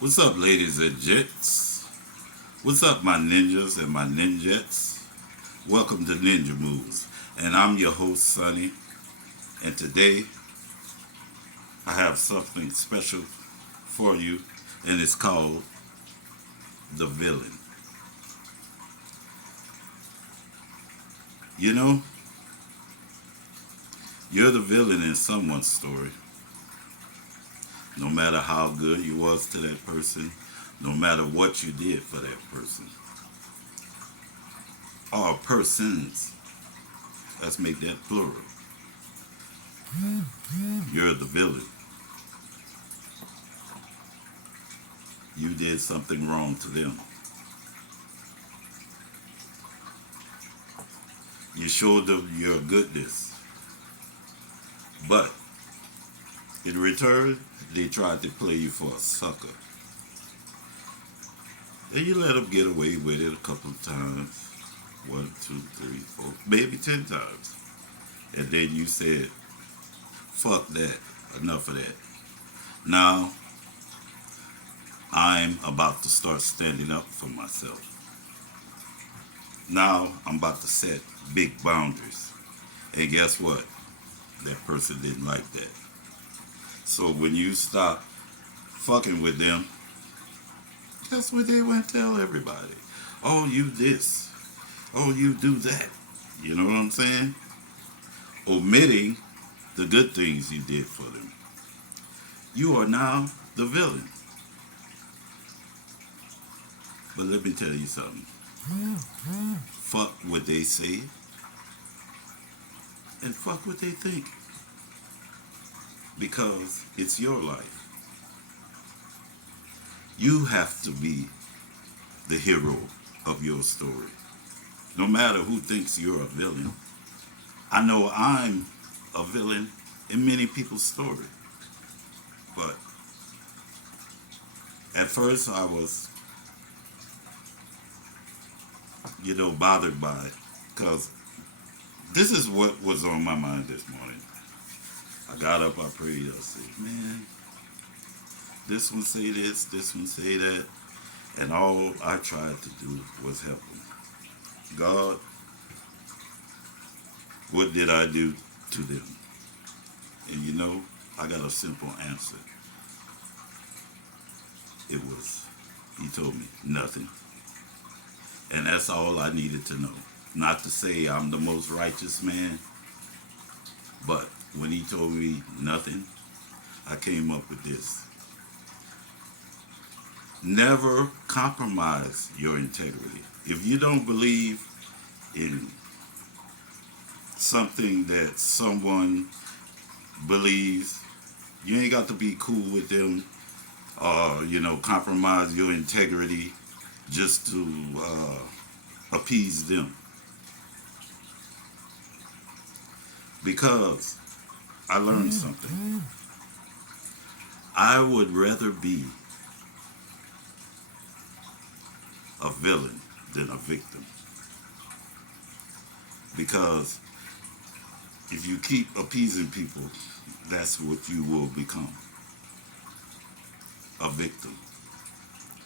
What's up, ladies and gents? What's up, my ninjas and my ninjets? Welcome to Ninja Moves, and I'm your host, Sonny. And today I have something special for you, and it's called The Villain. You know, you're the villain in someone's story. No matter how good you was to that person, no matter what you did for that person, or persons, let's make that plural. You're the villain. You did something wrong to them. You showed them your goodness, but in return, they tried to play you for a sucker. And you let them get away with it a couple of times. One, two, three, four, maybe 10 times. And then you said, fuck that, enough of that. Now, I'm about to start standing up for myself. Now, I'm about to set big boundaries. And guess what? That person didn't like that. So when you stop fucking with them, that's what they went to tell everybody. Oh, you this. Oh, you do that. You know what I'm saying? Omitting the good things you did for them. You are now the villain. But let me tell you something. Fuck what they say and fuck what they think. Because it's your life. You have to be the hero of your story. No matter who thinks you're a villain. I know I'm a villain in many people's story. But at first I was, bothered by it. Because this is what was on my mind this morning. I got up, I prayed, I said, man, this one say this one say that. And all I tried to do was help them. God, what did I do to them? And I got a simple answer. It was, he told me, nothing. And that's all I needed to know. Not to say I'm the most righteous man, but when he told me nothing, I came up with this. Never compromise your integrity. If you don't believe in something that someone believes, you ain't got to be cool with them or, compromise your integrity just to appease them. Because I learned something. I would rather be a villain than a victim. Because if you keep appeasing people, that's what you will become. A victim.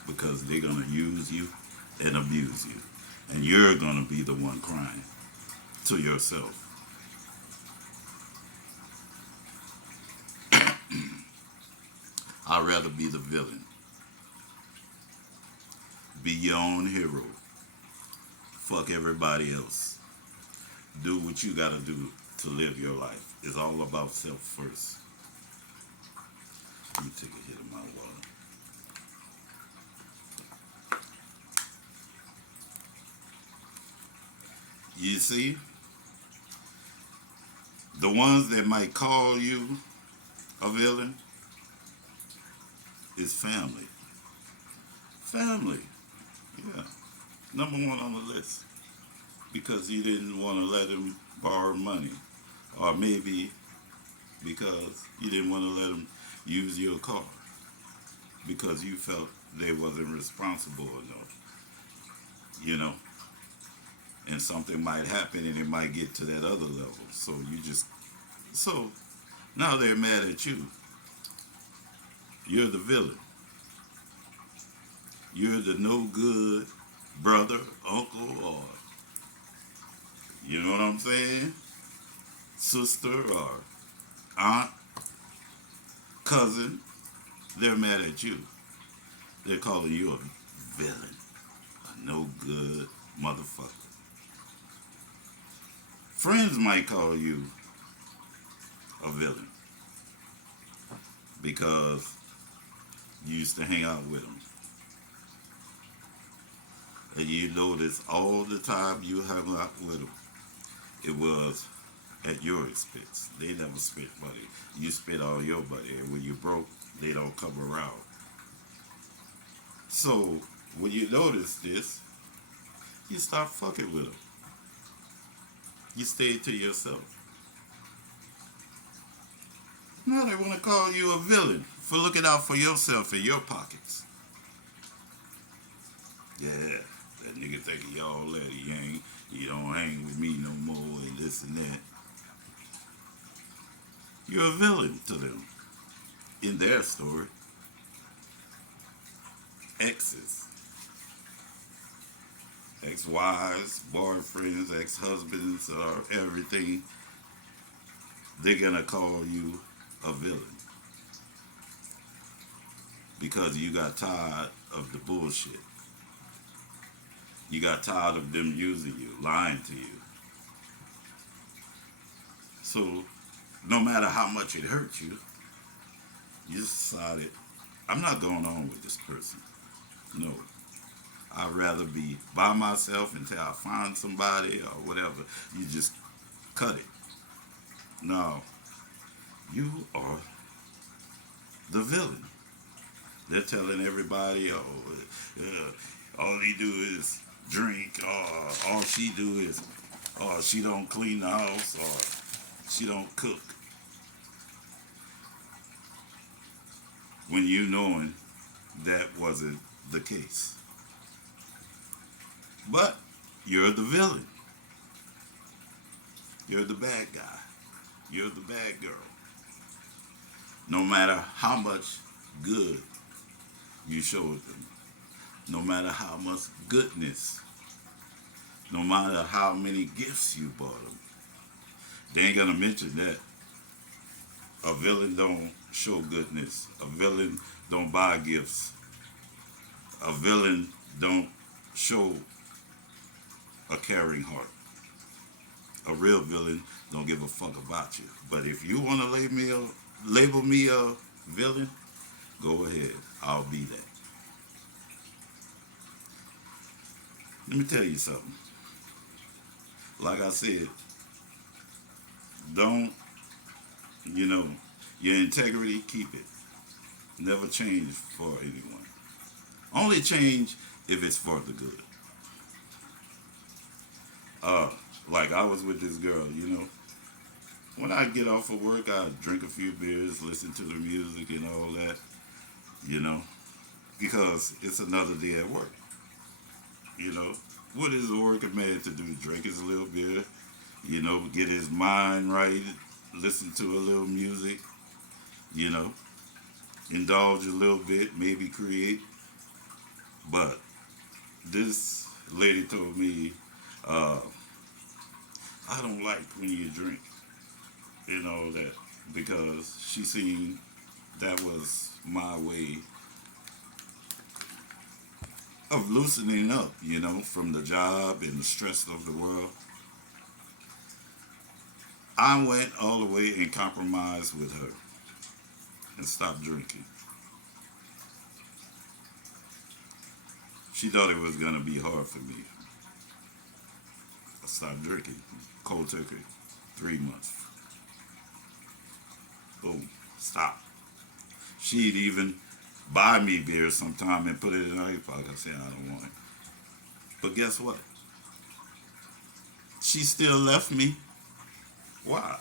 Because they're going to use you and abuse you. And you're going to be the one crying to yourself. I'd rather be the villain. Be your own hero. Fuck everybody else. Do what you gotta do to live your life. It's all about self first. Let me take a hit of my water. You see, the ones that might call you a villain is family. Family, yeah, number one on the list because you didn't want to let him borrow money, or maybe because you didn't want to let him use your car because you felt they wasn't responsible enough, you know, and something might happen and it might get to that other level. So now they're mad at you. You're the villain. You're the no good brother, uncle, or you know what I'm saying? Sister or aunt, cousin. They're mad at you. They're calling you a villain, a no good motherfucker. Friends might call you a villain because you used to hang out with them. And you notice all the time you hung out with them, it was at your expense. They never spent money. You spent all your money, and when you broke, they don't come around. So when you notice this, you stop fucking with them. You stay to yourself. Now they want to call you a villain for looking out for yourself and your pockets. Yeah, that nigga thinking y'all let he ain't. You don't hang with me no more and this and that. You're a villain to them in their story. Exes, ex-wives, boyfriends, ex-husbands, or everything. They're gonna call you a villain because you got tired of the bullshit. You got tired of them using you, lying to you. So no matter how much it hurts you, you decided, I'm not going on with this person. No. I'd rather be by myself until I find somebody or whatever. You just cut it. No. You are the villain. They're telling everybody, oh, all he do is drink, or all she do is, or she don't clean the house, or she don't cook. When you knowing that wasn't the case. But you're the villain. You're the bad guy. You're the bad girl. No matter how much good you showed them, no matter how much goodness, no matter how many gifts you bought them, they ain't gonna mention that. A villain don't show goodness. A villain don't buy gifts. A villain don't show a caring heart. A real villain don't give a fuck about you. But if you want to label me a villain, go ahead. I'll be that. Let me tell you something. Like I said, don't, you know, your integrity, keep it. Never change for anyone. Only change if it's for the good. Uh, like I was with this girl, you know. When I get off of work, I drink a few beers, listen to the music and all that, you know, because it's another day at work. You know, what is a working man to do? Drink his little beer, you know, get his mind right, listen to a little music, you know, indulge a little bit, maybe create. But this lady told me, uh, I don't like when you drink and all that because she seen that was my way of loosening up, you know, from the job and the stress of the world. I went all the way and compromised with her and stopped drinking. She thought it was gonna be hard for me. I stopped drinking. Cold turkey. 3 months. Boom. Stop. She'd even buy me beer sometime and put it in her pocket. I said I don't want it. But guess what? She still left me. Why?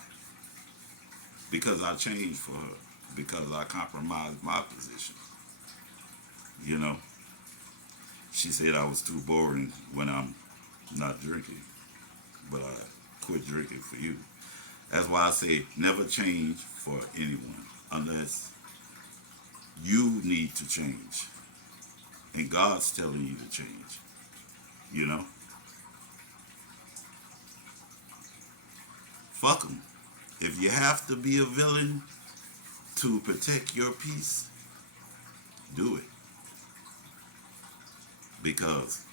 Because I changed for her. Because I compromised my position. You know, she said I was too boring when I'm not drinking. But I quit drinking for you. That's why I say never change for anyone unless you need to change. and God's telling you to change. You know, fuck them. If you have to be a villain to protect your peace, do it, because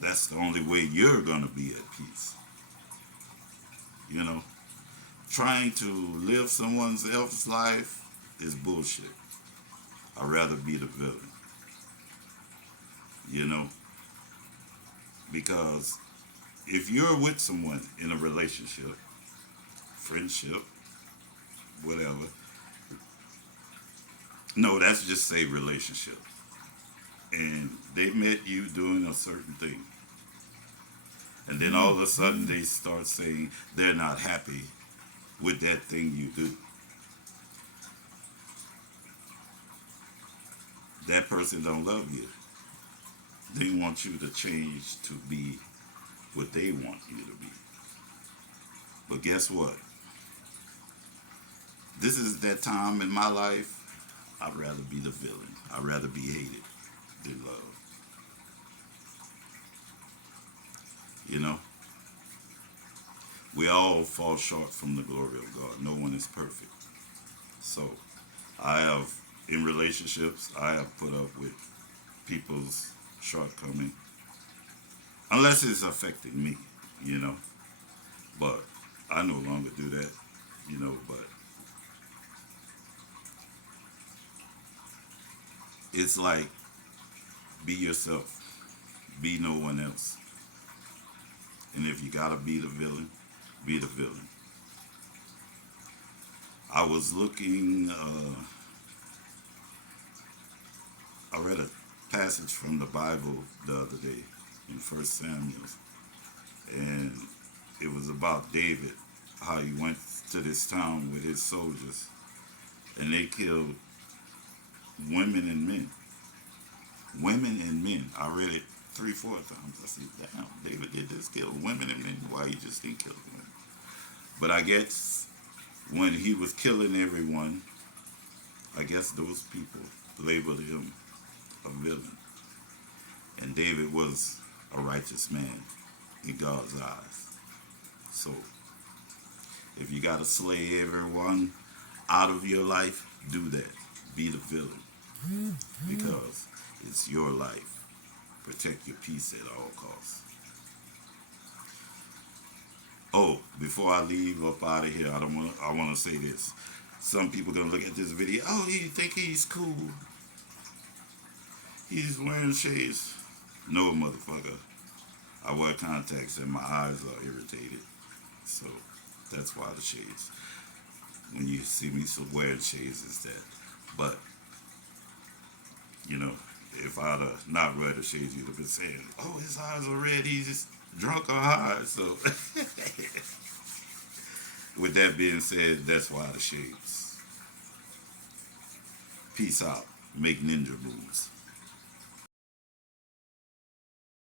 that's the only way you're gonna be at peace. You know, trying to live someone else's life is bullshit. I'd rather be the villain. You know, because if you're with someone in a relationship, friendship, whatever, no, that's just say relationship, and they met you doing a certain thing, and then all of a sudden they start saying they're not happy with that thing you do. That person don't love you. They want you to change to be what they want you to be. But guess what? This is that time in my life. I'd rather be the villain. I'd rather be hated than loved. You know, we all fall short from the glory of God. No one is perfect. So I have, in relationships, I have put up with people's shortcoming, unless it's affecting me, you know. But I no longer do that, you know. But it's like, be yourself, be no one else. And if you gotta be the villain, be the villain. I was looking, I read a passage from the Bible the other day in First Samuel, and it was about David, how he went to this town with his soldiers, and they killed women and men. Women and men. I read it 3, 4 times. I said, damn, David did this, kill women and men. Why he just didn't kill women? But I guess when he was killing everyone, I guess those people labeled him a villain. And David was a righteous man in God's eyes. So if you gotta slay everyone out of your life, do that. Be the villain. Because it's your life. Protect your peace at all costs. Oh, before I leave up out of here, I wanna say this. Some people gonna look at this video, oh, you think he's cool. He's wearing shades. No, motherfucker. I wear contacts and my eyes are irritated. So that's why the shades. When you see me wearing shades, it's that. But, you know, if I'd have not read the shades, you'd have been saying, oh, his eyes are red, he's just drunk or high. So, with that being said, that's why the shades. Peace out. Make ninja moves.